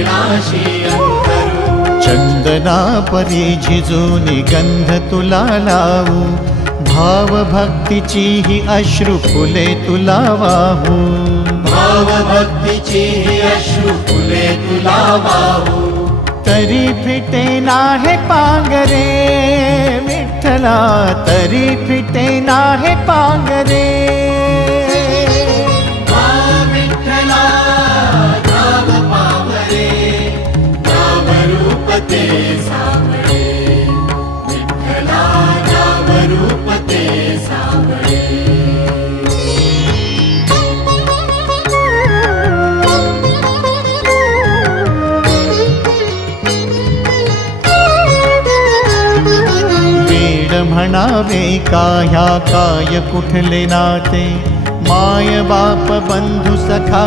चरणाशी अंतरू। चंदना परी झिजूनी गंध तुला लावू, भाव भक्तीची ही अश्रु फुले तुला वाहू। भाव भक्तीची ही अश्रु फुले तुला वाहू। तरी फिटे नाहे पांगरे विठ्ठला, तरी फिटे नाहे पांगरे। विठ्ठला नाम पावरे, नाम रूप ते सावळे। विठ्ठला नाम रूप ते सावळे। म्हणावे का ह्या काय कुठले नाते, माय बाप बंधू सखा